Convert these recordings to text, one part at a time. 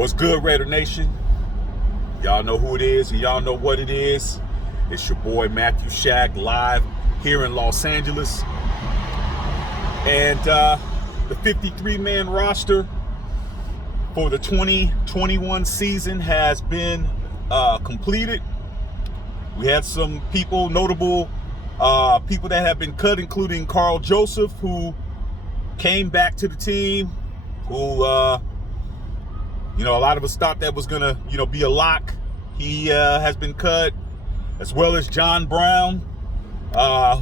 What's good, Raider Nation? Y'all know who it is and y'all know what it is. It's your boy Matthew Shack live here in Los Angeles. And the 53-man roster for the 2021 season has been completed. We had some notable people that have been cut, including Carl Joseph, who came back to the team, who a lot of us thought that was gonna, be a lock. He has been cut, as well as John Brown,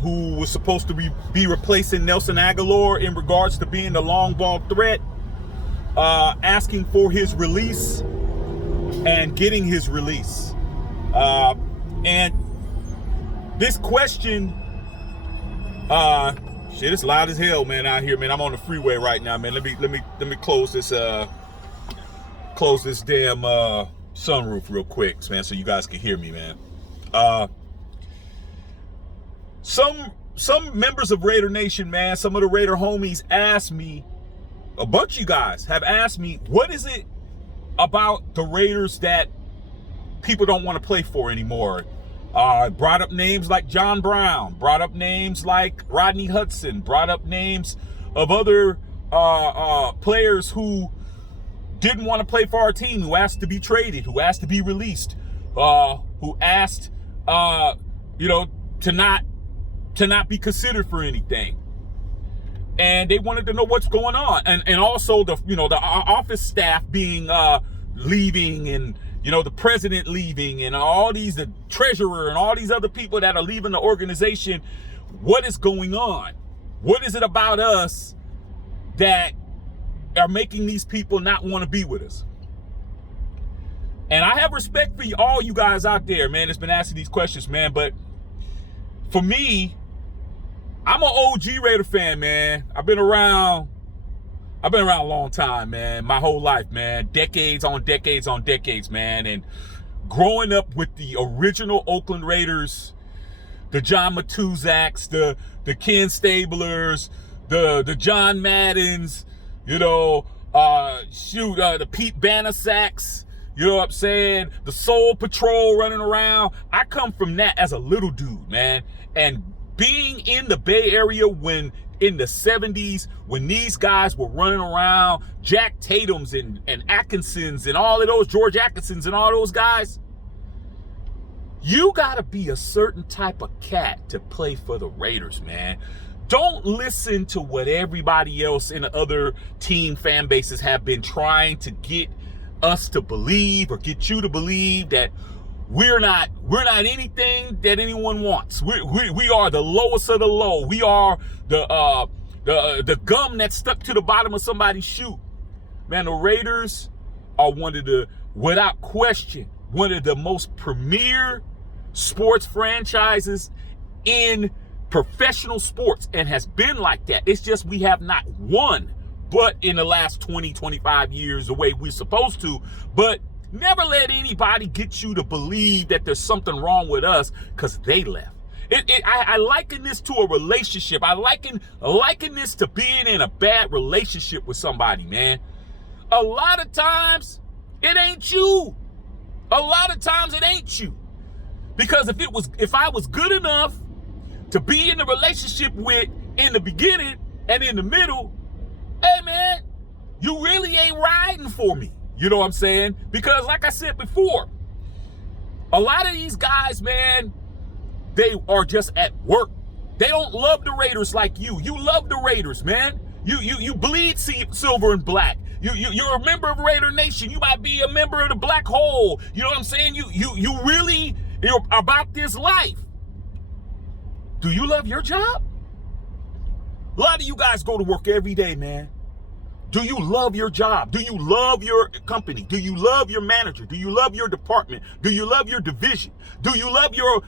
who was supposed to be replacing Nelson Aguilar in regards to being the long ball threat, asking for his release and getting his release. And this question, shit, it's loud as hell, man, out here, man. I'm on the freeway right now, man. Let me close this damn sunroof real quick, man, so you guys can hear me, man. Some members of Raider Nation, man, some of the Raider homies asked me, a bunch of you guys have asked me, what is it about the Raiders that people don't want to play for anymore? Brought up names like John Brown, brought up names like Rodney Hudson, brought up names of other players who didn't want to play for our team, who asked to be traded, who asked to be released, who asked, to not be considered for anything. And they wanted to know what's going on. And also the office staff being leaving, and, the president leaving, and the treasurer and all these other people that are leaving the organization. What is going on? What is it about us that are making these people not want to be with us? And I have respect for all you guys out there, man, that's been asking these questions, man. But for me, I'm an OG Raider fan, man. I've been around a long time, man. My whole life, man. Decades on decades, man. And growing up with the original Oakland Raiders, the John Matuzaks, the Ken Stablers, the John Maddens, the Pete Banasaks, you know what I'm saying? The Soul Patrol running around. I come from that as a little dude, man. And being in the Bay Area in the 70s, when these guys were running around, Jack Tatum's and Atkinsons and all of those, George Atkinsons and all those guys, you gotta be a certain type of cat to play for the Raiders, man. Don't listen to what everybody else in the other team fan bases have been trying to get us to believe, or get you to believe, that we're not anything that anyone wants. We are the lowest of the low. We are the gum that's stuck to the bottom of somebody's shoe. Man, the Raiders are without question, one of the most premier sports franchises in professional sports, and has been like that. It's just we have not won, but in the last 20-25 years the way we're supposed to. But never let anybody get you to believe that there's something wrong with us because they left. I liken this to a relationship. I liken this to being in a bad relationship with somebody, man. A lot of times it ain't you. A lot of times it ain't you. Because if I was good enough to be in the relationship with in the beginning and in the middle, hey man, you really ain't riding for me. You know what I'm saying? Because like I said before, a lot of these guys, man, they are just at work. They don't love the Raiders like you. You love the Raiders, man. You bleed silver and black. You're a member of Raider Nation. You might be a member of the Black Hole. You know what I'm saying? You're about this life. Do you love your job? A lot of you guys go to work every day, man. Do you love your job? Do you love your company? Do you love your manager? Do you love your department? Do you love your division? Do you love your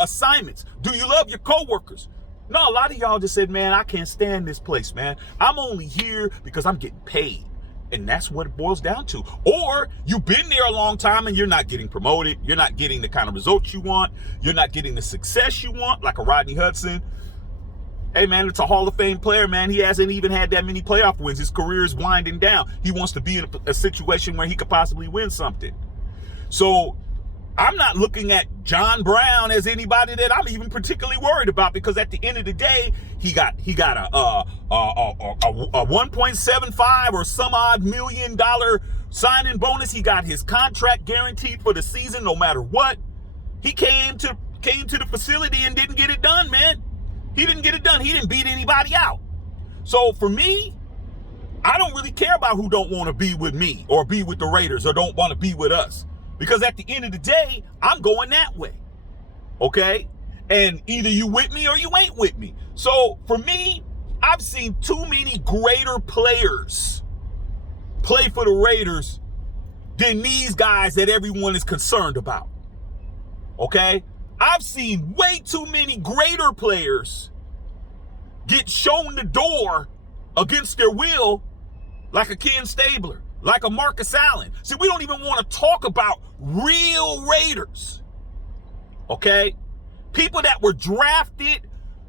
assignments? Do you love your coworkers? No, a lot of y'all just said, man, I can't stand this place, man. I'm only here because I'm getting paid. And that's what it boils down to. Or you've been there a long time and you're not getting promoted. You're not getting the kind of results you want. You're not getting the success you want, like a Rodney Hudson. Hey, man, it's a Hall of Fame player, man. He hasn't even had that many playoff wins. His career is winding down. He wants to be in a situation where he could possibly win something. So I'm not looking at Jon Brown as anybody that I'm even particularly worried about, because at the end of the day, he got a 1.75 or some odd $1 million signing bonus. He got his contract guaranteed for the season, no matter what. He came to the facility and didn't get it done, man. He didn't get it done. He didn't beat anybody out. So for me, I don't really care about who don't want to be with me or be with the Raiders or don't want to be with us. Because at the end of the day, I'm going that way. Okay? And either you with me or you ain't with me. So for me, I've seen too many greater players play for the Raiders than these guys that everyone is concerned about. Okay? I've seen way too many greater players get shown the door against their will, like a Ken Stabler, like a Marcus Allen. See, we don't even want to talk about real Raiders. Okay? People that were drafted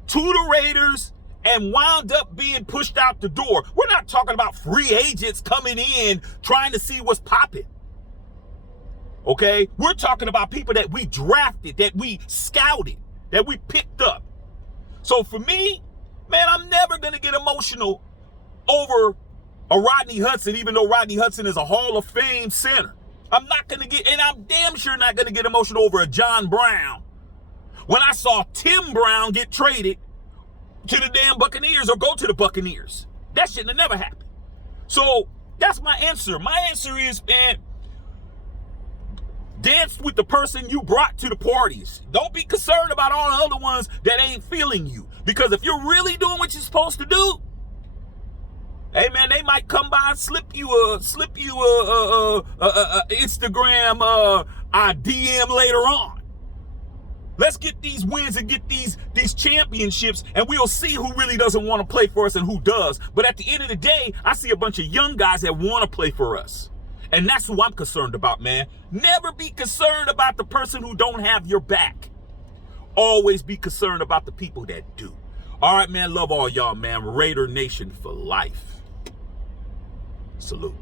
to the Raiders and wound up being pushed out the door. We're not talking about free agents coming in trying to see what's popping. Okay? We're talking about people that we drafted, that we scouted, that we picked up. So for me, man, I'm never going to get emotional over a Rodney Hudson, even though Rodney Hudson is a Hall of Fame center. I'm not going to get, and I'm damn sure not going to get emotional over a Jon Brown. When I saw Tim Brown get traded to the damn Buccaneers or go to the Buccaneers, that shouldn't have never happened. So that's my answer. My answer is, man, dance with the person you brought to the parties. Don't be concerned about all the other ones that ain't feeling you. Because if you're really doing what you're supposed to do, hey man, they might come by and slip you a Instagram DM later on. Let's get these wins and get these championships, and we'll see who really doesn't want to play for us and who does. But at the end of the day, I see a bunch of young guys that want to play for us. And that's who I'm concerned about, man. Never be concerned about the person who don't have your back. Always be concerned about the people that do. All right, man. Love all y'all, man. Raider Nation for life. Salute.